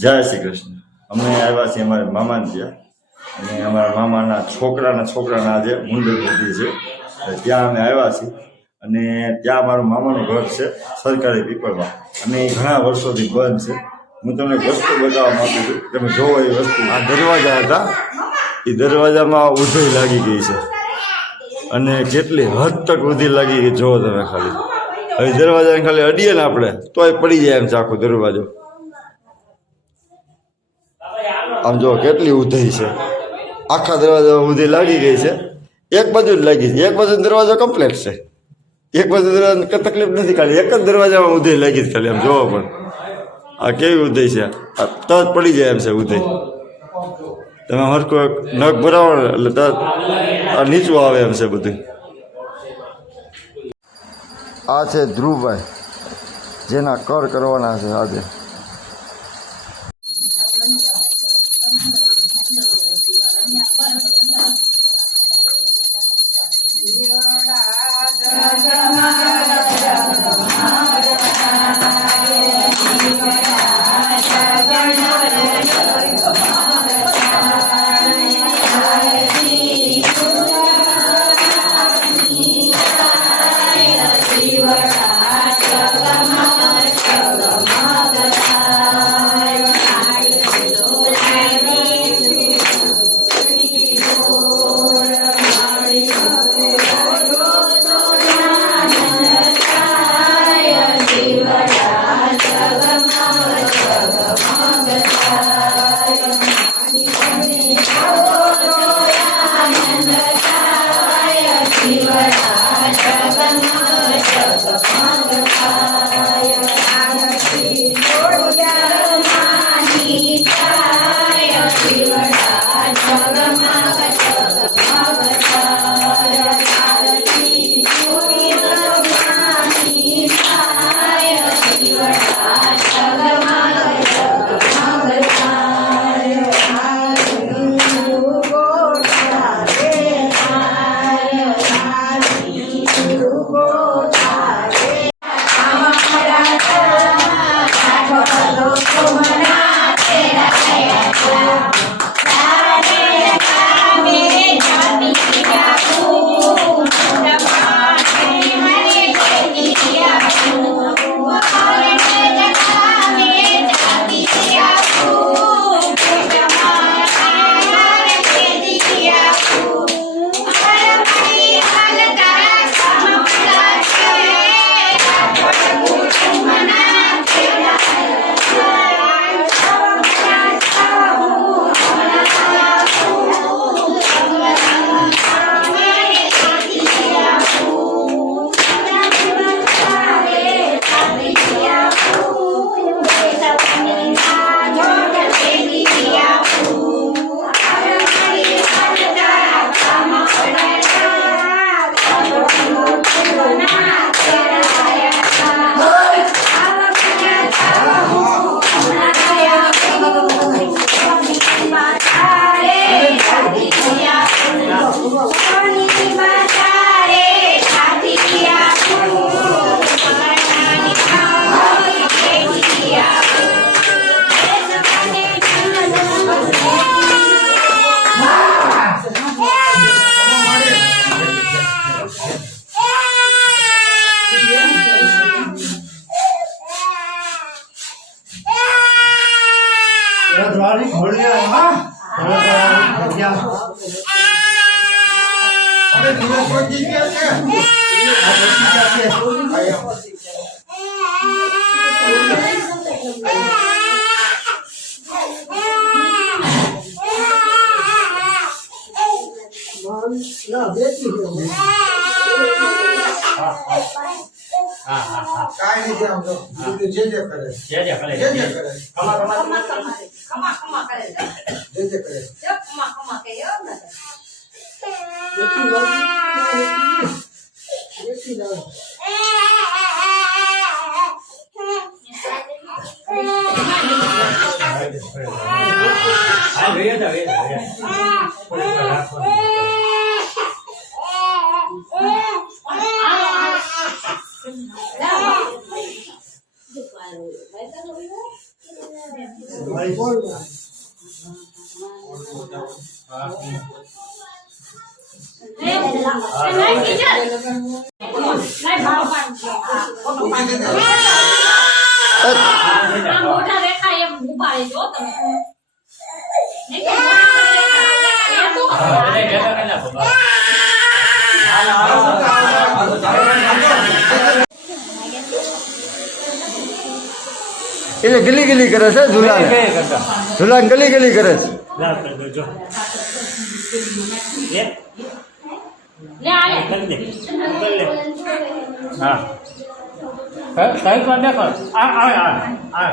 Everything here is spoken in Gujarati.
જય શ્રી કૃષ્ણ. અમે આવ્યા છીએ અમારા મામા ત્યાં. અને અમારા મામાના છોકરાના છોકરાના આજે મુંડન વિધિ છે. ત્યાં અમે આવ્યા છીએ. અને ત્યાં અમારું મામાનું ઘર છે સરકારી પીપળમાં. અને એ ઘણા વર્ષોથી બંધ છે. હું તમને વસ્તુ બતાવવા માંગુ છું. તમે જોવો એ વસ્તુ. આ દરવાજા હતા. એ દરવાજામાં ઉધઈ લાગી ગઈ છે. અને કેટલી હદ તક વૃદ્ધિ લાગી ગઈ જોવો તમે ખાલી. હવે દરવાજાને ખાલી અડીએ ને આપણે, તોય પડી જાય એમ છે આખો દરવાજો. આમ જો કેટલી ઉધઈ છે. આખા દરવાજામાં ઉધી લાગી ગઈ છે. એક બાજુ જ લાગી છે. એક બાજુ દરવાજો કમ્પ્લેટ છે. એક બાજુ દરવાજા તકલીફ નથી ખાલી, એક જ દરવાજામાં ઉધઈ લાગી જ ખાલી આમ જોવો પણ. આ કેવી ઉધઈ છે? આ તરત પડી જાય એમ છે ઉધઈ. તમે એક નખ ભરાવો એટલે તરત આ નીચું આવે એમ છે બધું. આ છે ધ્રુવભાઈ, જેના કર કરવાના છે આજે. Yeah. રજવાડી ખોલ્યા હા. અરે ધીરે પહોંચી ગયા છે. પહોંચી ગયા છે કાંઈ નથી આમ તો. જે જે કરે. જે જે કરે. જે જે કરે. ખમા ખમા ખમા. ખમા કરે. જે જે કરે. જો ખમા ખમા કે યો ને. હા જોઈએ. કોઈ કોઈ રાખો નહીં. લાવો. મોટા રેખા એમ ઊભા રહેજો તમે નહીં કે મોટા રેખા એ તો એટલે ગલી ગલી કરે છે ઝુલાને ઝુલાને ગલી ગલી કરે છે હા સાહેબ દેખો આ આ આ